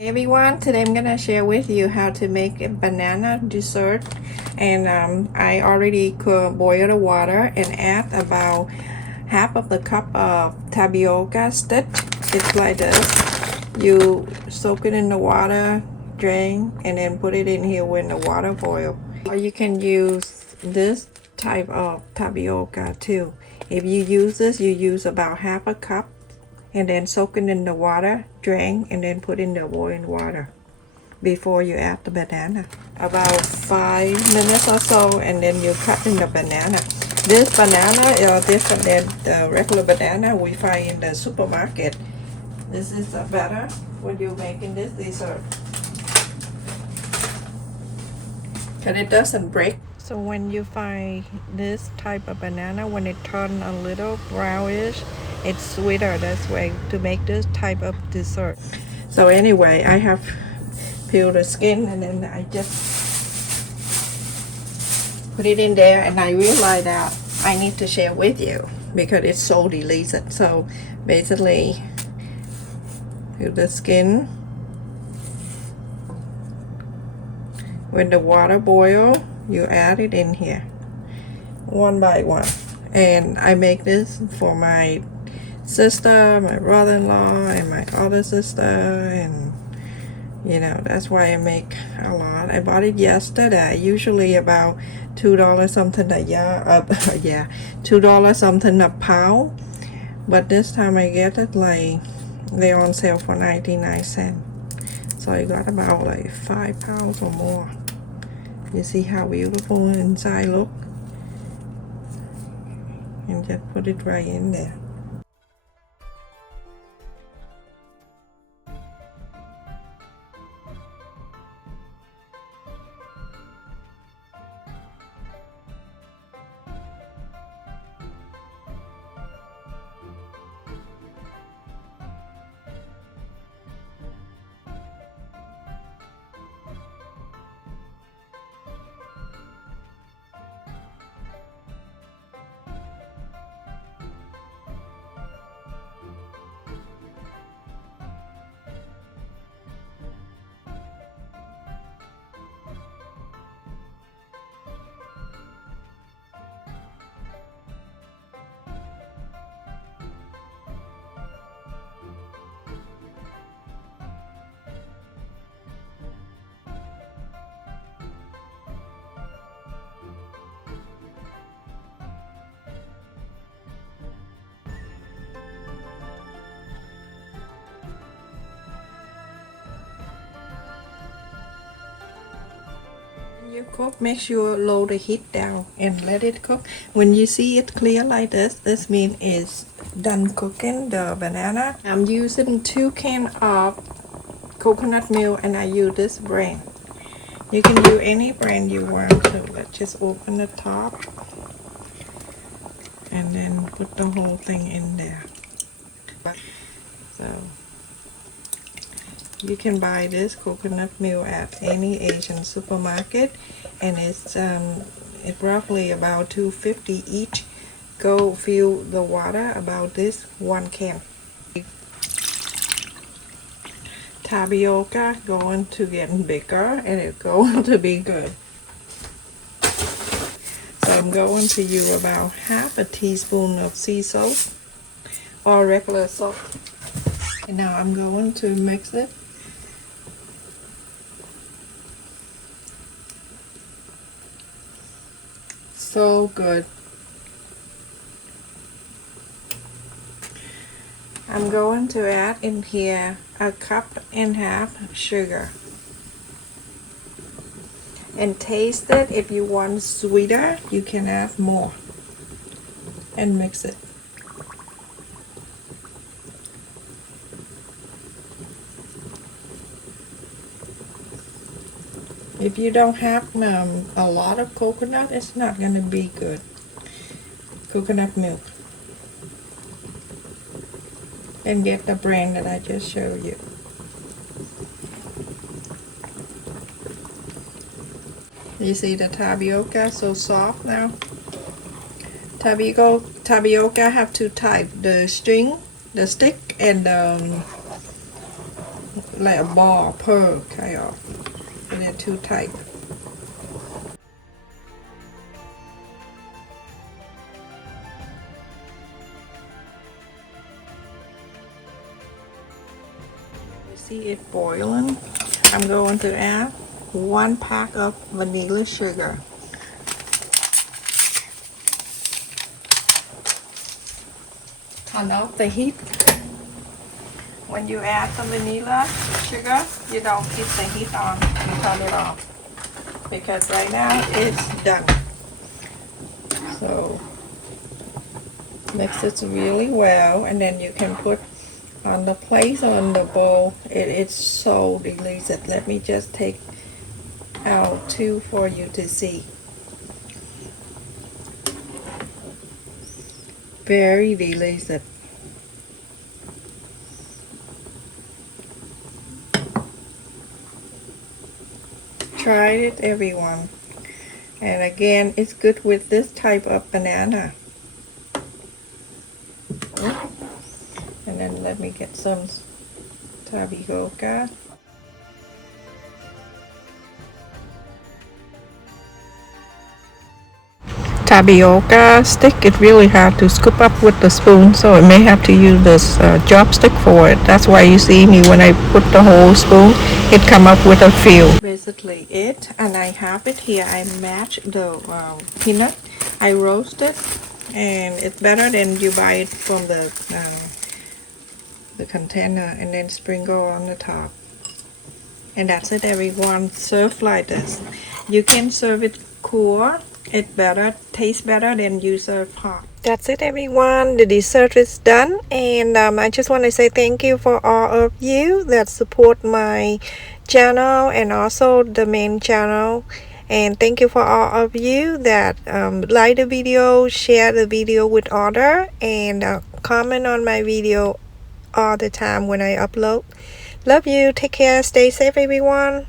Hey everyone, today I'm gonna share with you how to make a banana dessert. And I already boil the water and add about half of the cup of tapioca stick. It's like this. You soak it in the water, drain, and then put it in here when the water boils. Or you can use this type of tapioca too. If you use this, you use about half a cup and then soak it in the water, drain, and then put in the boiling water before you add the banana. About 5 minutes or so, and then you cut in the banana. This banana is different than the regular banana we find in the supermarket. This is better when you're making this dessert, because it doesn't break. So when you find this type of banana, when it turns a little brownish, it's sweeter. That's why to make this type of dessert. So anyway, I have peeled the skin and then I just put it in there, and I realized that I need to share with you because it's so delicious. So basically, peel the skin. When the water boils, you add it in here one by one. And I make this for my sister, my brother-in-law, and my other sister, and you know, that's why I make a lot. I bought it yesterday, usually about $2 something a year. Yeah, $2 something a pound, but this time I get it like they're on sale for 99 cents. So I got about like 5 pounds or more. You see how beautiful inside look? And just put it right in there. You cook, make sure low the heat down and let it cook. When you see it clear like this means it's done cooking the banana. I'm using 2 cans of coconut milk, and I use this brand. You can use any brand you want. So let's just open the top and then put the whole thing in there. So you can buy this coconut milk at any Asian supermarket, and it's roughly about $2.50 each. Go fill the water about this 1 can. Tapioca going to get bigger, and it's going to be good. So I'm going to use about half a teaspoon of sea salt or regular salt. And now I'm going to mix it. So good. I'm going to add in here 1.5 cups sugar. And taste it. If you want sweeter, you can add more. And mix it. If you don't have a lot of coconut, it's not going to be good. Coconut milk. And get the brand that I just showed you. You see the tapioca so soft now? Tapioca have two types, the string, the stick, and like a ball, pearl kind of, and they're too tight. You see it boiling. I'm going to add 1 pack of vanilla sugar. Turn off the heat. When you add the vanilla sugar, you don't keep the heat on, you turn it off. Because right now it's done. So mix it really well, and then you can put on the plate or on the bowl. It's so delicious. Let me just take out 2 for you to see. Very delicious. Try it, everyone. And again, it's good with this type of banana. And then let me get some tapioca. Tapioca stick, it really hard to scoop up with the spoon, so I may have to use this chopstick for it. That's why you see me, when I put the whole spoon, it come up with a few. Basically it, and I have it here. I match the peanut. I roast it, and it's better than you buy it from the container, and then sprinkle on the top. And that's it, everyone. Serve like this. You can serve it cool. It better, tastes better than you serve hot. That's it, everyone. The dessert is done, and I just want to say thank you for all of you that support my channel and also the main channel. And thank you for all of you that like the video, share the video with others, and comment on my video all the time when I upload. Love you. Take care. Stay safe, everyone.